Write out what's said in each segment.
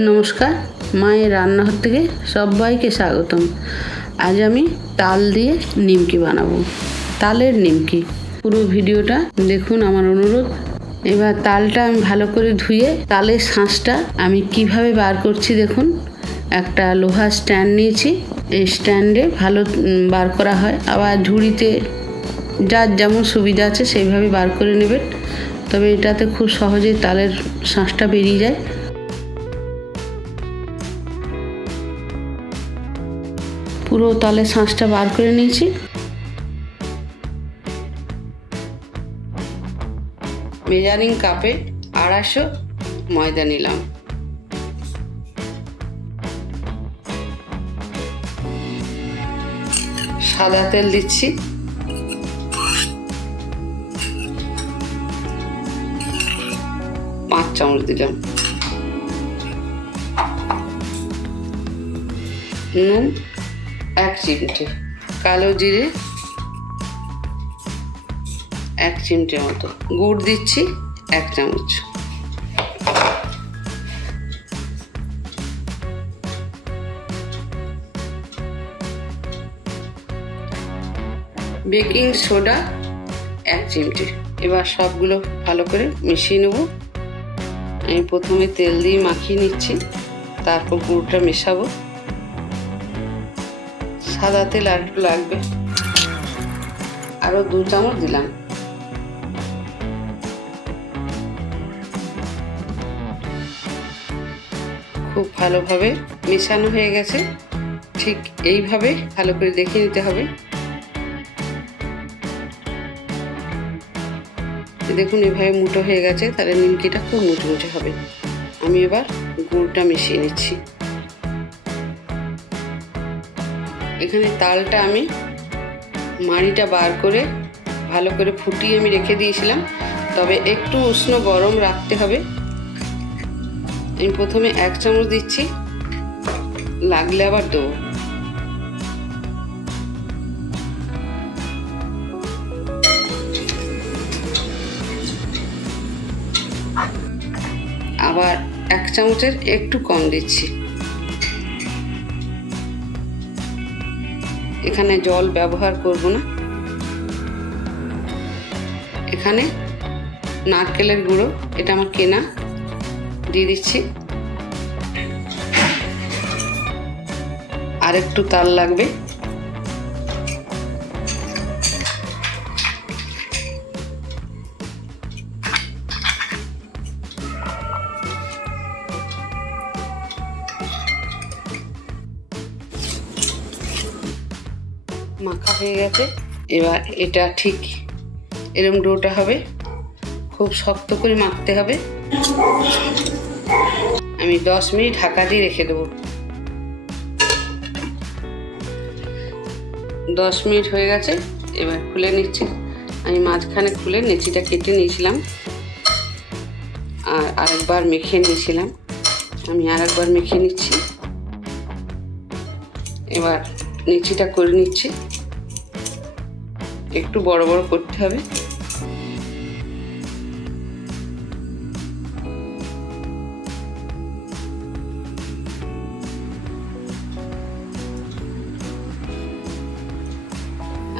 নমস্কার, মায়ের রান্নাঘর থেকে সবাইকে স্বাগতম। আজ আমি তাল দিয়ে নিমকি বানাবো, তালের নিমকি। পুরো ভিডিওটা দেখুন আমার অনুরোধ। এবার তালটা আমি ভালো করে ধুয়ে তালের শাঁসটা আমি কিভাবে বার করছি দেখুন। একটা লোহার স্ট্যান্ড নিয়েছি, এই স্ট্যান্ডে ভালো বার করা হয়, আবার ঝুড়িতে যার যেমন সুবিধা আছে সেইভাবে বার করে নেবেন। তবে এটাতে খুব সহজেই তালের শাঁসটা বেরিয়ে যায়। পুরো তালের শাঁসটা বার করে নিয়েছি। মেজারিং কাপে 250 ময়দা নিলাম। সাদা তেল দিচ্ছি, পাঁচ চামচ দিলাম। নুন 1 চিমটে, কালো জিরে 1 চিমটে মতো, গুড় দিচ্ছি 1 চামচ। Baking soda 1 চিমটে। এবার সবগুলো ভালো করে মিশিয়ে নেব। আমি প্রথমে তেল দিয়ে মাখিয়ে নিচ্ছি, তারপর গুড়টা মেশাবো। সাদা তেল আর একটু লাগবে, আরও 2 চামচ দিলাম। খুব ভালোভাবে মেশানো হয়ে গেছে। ঠিক এইভাবে ভালো করে দেখে নিতে হবে। দেখুন এভাবে মুঠো হয়ে গেছে, তাহলে নিমকিটা খুব মুচমুচে হবে। আমি এবার গুড়টা মিশিয়ে নিচ্ছি। এখানে তালটা আমি মাড়িটা বার করে ভালো করে ফুটিয়ে আমি রেখে দিয়েছিলাম, তবে একটু উষ্ণ গরম রাখতে হবে। আমি প্রথমে 1 চামচ দিচ্ছি, লাগলে আবার দেবো। আবার 1 চামচের একটু কম দিচ্ছি। এখানে জল ব্যবহার করব না। এখানে নারকেলের গুঁড়ো, এটা আমার কেনা, দিয়ে দিচ্ছি। আর একটু তাল লাগবে। মাখা হয়ে গেছে। এবার এটা ঠিক এরকম ডোটা হবে, খুব শক্ত করে মাখতে হবে। আমি 10 মিনিট ঢাকা দিয়ে রেখে দেবো। 10 মিনিট হয়ে গেছে, এবার খুলে নিচ্ছি। আমি মাঝখানে খুলে নেচিটা কেটে নিয়েছিলাম, আর আরেকবার মেখে নিয়েছিলাম। আমি আরেকবার মেখে নিচ্ছি। এবার নেচিটা করে নিচ্ছি, একটু বড় বড় করতে হবে।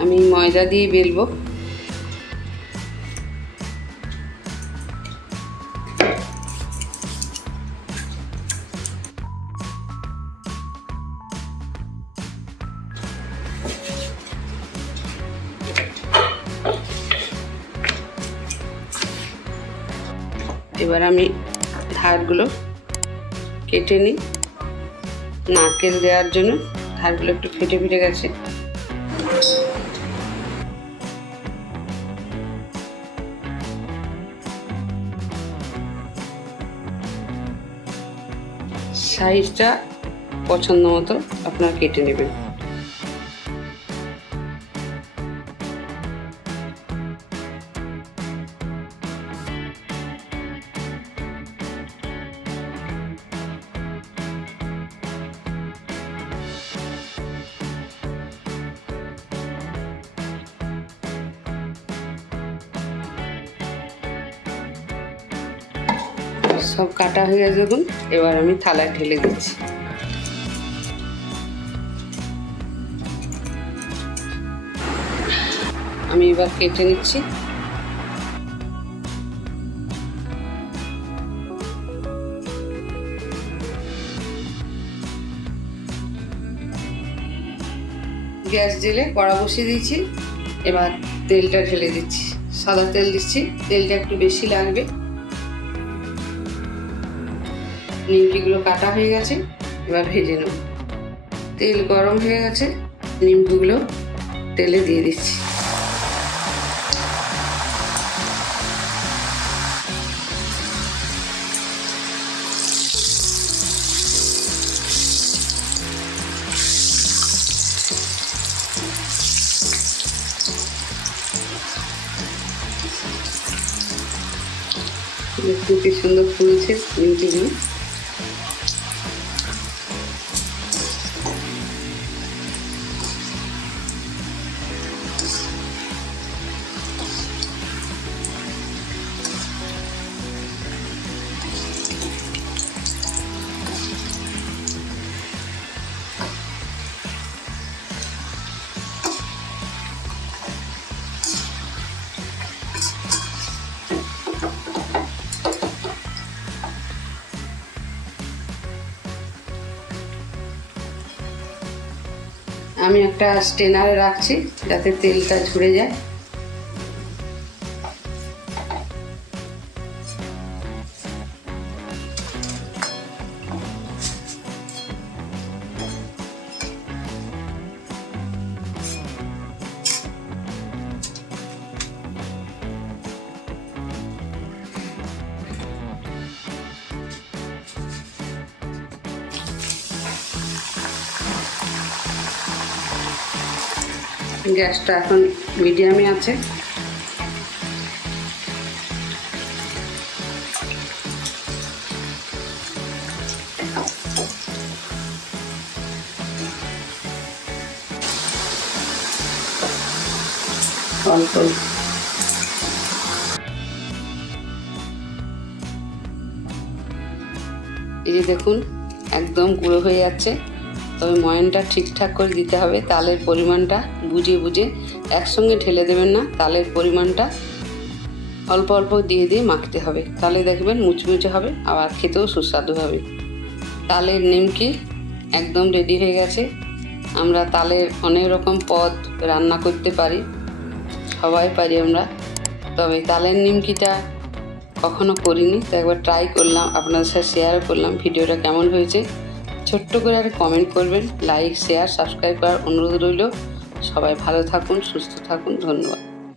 আমি ময়দা দিয়ে বেলবো। এবার আমি ধারগুলো কেটে নিই। নারকেল দেওয়ার জন্য ধারগুলো একটু ফেটে ফেটে গেছে। সাইজটা পছন্দ মতো আপনারা কেটে নেবেন। সব কাটা হয়ে গেছে দেখুন। এবার আমি থালায় ঢেলে দিচ্ছি। আমি এবার কেটে নিচ্ছি। গ্যাস জেলে কড়া বসিয়ে দিয়েছি। এবার তেলটা ঢেলে দিচ্ছি। সাদা তেল দিচ্ছি, তেলটা একটু বেশি লাগবে। নিমকিগুলো কাটা হয়ে গেছে, এবার ভেজে নেব। তেল গরম হয়ে গেছে, নিমকিগুলো তেলে দিয়ে দিচ্ছি। দেখুন কি সুন্দর ফুলছে নিমকিগুলো। আমি একটা স্ট্রেনারে রাখছি যাতে তেলটা ঝরে যায়। গ্যাসটা এখন মিডিয়ামে আছে। অল্প এই যে দেখুন একদম গুঁড়ো হয়ে যাচ্ছে। তবে ময়ানটা ঠিকঠাক করে দিতে হবে। তালের পরিমাণটা বুঝে বুঝে একসঙ্গে ঢেলে দেবেন না, তালের পরিমাণটা অল্প অল্প দিয়ে দিয়ে মাখতে হবে। তাহলে দেখবেন মুচমুচে হবে, আবার খেতেও সুস্বাদু হবে। তালের নিমকি একদম রেডি হয়ে গেছে। আমরা তালের অনেক রকম পদ রান্না করতে পারি, সবাই পারি আমরা। তবে তালের নিমকিটা কখনো করিনি, তো একবার ট্রাই করলাম, আপনাদের সাথে শেয়ার করলাম। ভিডিওটা কেমন হয়েছে ছোট্ট করে আর কমেন্ট করবেন। লাইক, শেয়ার, সাবস্ক্রাইব করার অনুরোধ রইল। সবাই ভালো থাকুন, সুস্থ থাকুন। ধন্যবাদ।